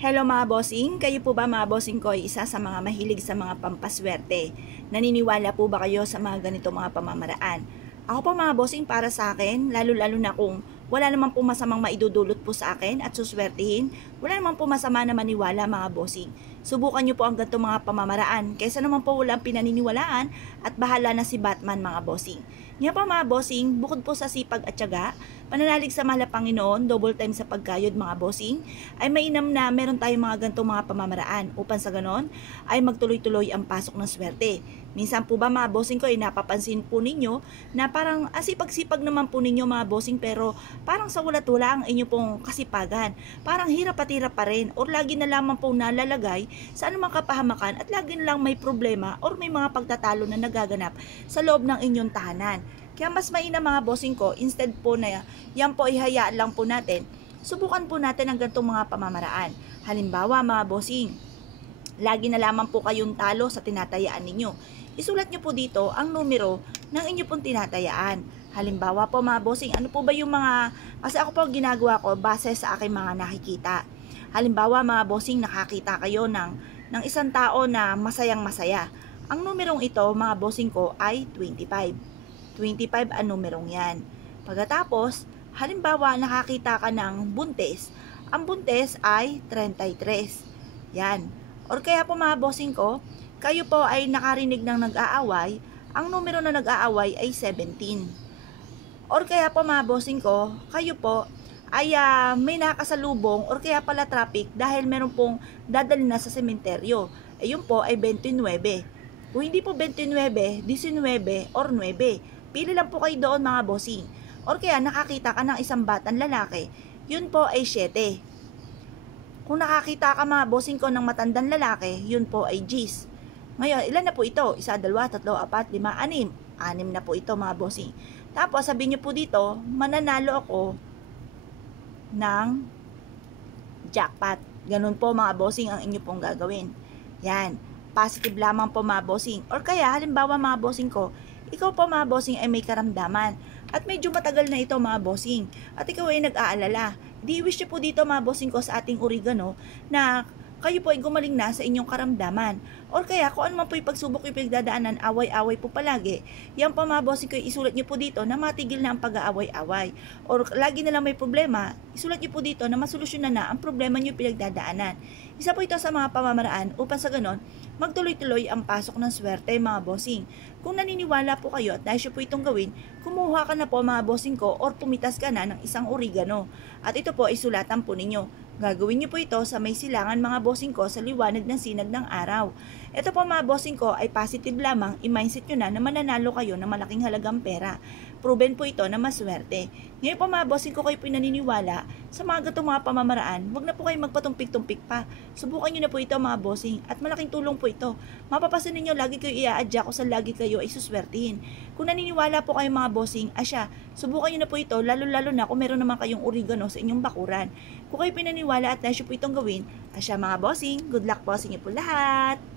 Hello mga bossing, kayo po ba mga bossing ko ay isa sa mga mahilig sa mga pampaswerte? Naniniwala po ba kayo sa mga ganito mga pamamaraan? Ako po mga bossing, para sa akin, lalo-lalo na kung wala naman po masamang maidudulot po sa akin at suswertihin, wala naman po masama na maniwala mga bossing. Subukan nyo po ang ganito mga pamamaraan kaysa naman po walang pinaniniwalaan at bahala na si Batman mga bossing. Nga pa mga bossing, bukod po sa sipag at tiyaga, pananalig sa mahal na Panginoon, double time sa pagkayod mga bossing, ay mainam na meron tayong mga ganitong mga pamamaraan upang sa ganon ay magtuloy-tuloy ang pasok ng swerte. Minsan po ba mga bossing ko ay napapansin po ninyo na parang asipag-sipag naman po ninyo mga bossing pero parang sa walat-wala ang inyo pong kasipagan. Parang hirap at hirap pa rin or lagi na lamang po nalalagay sa anumang kapahamakan at lagi na lang may problema or may mga pagtatalo na nagaganap sa loob ng inyong tahanan. Kaya mas mainam mga bossing ko, instead po na yan po ihayaan lang po natin, subukan po natin ang ganitong mga pamamaraan. Halimbawa mga bossing, lagi na lamang po kayong talo sa tinatayaan ninyo. Isulat nyo po dito ang numero ng inyo pong tinatayaan. Halimbawa po mga bossing, ano po ba yung mga, kasi ako po ginagawa ko base sa aking mga nakikita. Halimbawa mga bossing, nakakita kayo ng isang tao na masayang masaya. Ang numerong ito mga bossing ko ay 25. 25 ang numerong yan. Pagkatapos, halimbawa nakakita ka ng buntes. Ang buntes ay 33. Yan. Or kaya po mga bossing ko, kayo po ay nakarinig ng nag-aaway, ang numero na nag-aaway ay 17. Or kaya po mga bossing ko, kayo po ay may nakasalubong or kaya pala traffic dahil meron pong dadalhin na sa sementeryo. Ayun po ay 29. Kung hindi po 29, 19 or 9. Pili lang po kayo doon mga bossing. Or kaya nakakita ka ng isang batang lalaki, yun po ay 7. Kung nakakita ka mga bossing ko ng matandang lalaki, yun po ay G's. Ngayon, ilan na po ito? 1, 2, 3, 4, 5, 6. 6 na po ito mga bossing. Tapos sabihin nyo po dito, mananalo ako ng jackpot. Ganun po mga bossing ang inyo pong gagawin. Yan. Positive lamang po mga bossing. Or kaya halimbawa mga bossing ko, ikaw po mga bossing ay may karamdaman at medyo matagal na ito mga bossing at ikaw ay nag-aalala. Di-wish nyo po dito mga bossing ko sa ating oregano na kayo po ay gumaling na sa inyong karamdaman. Or kaya kung ano man po yung pagsubok yung pinagdadaanan, away-away po palagi, yan po mga bossing ko, isulat nyo po dito na matigil na ang pag-aaway-away. Or lagi na lang may problema, isulat nyo po dito na masolusyonan na ang problema nyo pinagdadaanan. Isa po ito sa mga pamamaraan upang sa ganon, magtuloy-tuloy ang pasok ng swerte mga bossing. Kung naniniwala po kayo at nais po itong gawin, kumuha ka na po mga bossing ko or pumitas ka na ng isang oregano. At ito po ay sulatan po ninyo. Gagawin niyo po ito sa may silangan mga bossing ko sa liwanag ng sinag ng araw. Ito po mga bossing ko ay positive lamang, i-mindset nyo na mananalo kayo ng malaking halagang pera. Proven po ito na maswerte. Ngayon po mga bossing ko kayo pinaniniwala sa mga gatong mga pamamaraan, wag na po kayo magpatumpik-tumpik pa. Subukan nyo na po ito mga bossing at malaking tulong po ito. Mapapasin ninyo lagi kayo i-a-adjust kung sa lagi kayo ay suswertihin. Kung naniniwala po kayo mga bossing, subukan nyo na po ito lalo-lalo na kung meron naman kayong oregano sa inyong bakuran. Kung kayo pinaniniwala at nais po itong gawin, mga bossing, good luck po sa inyo po lahat!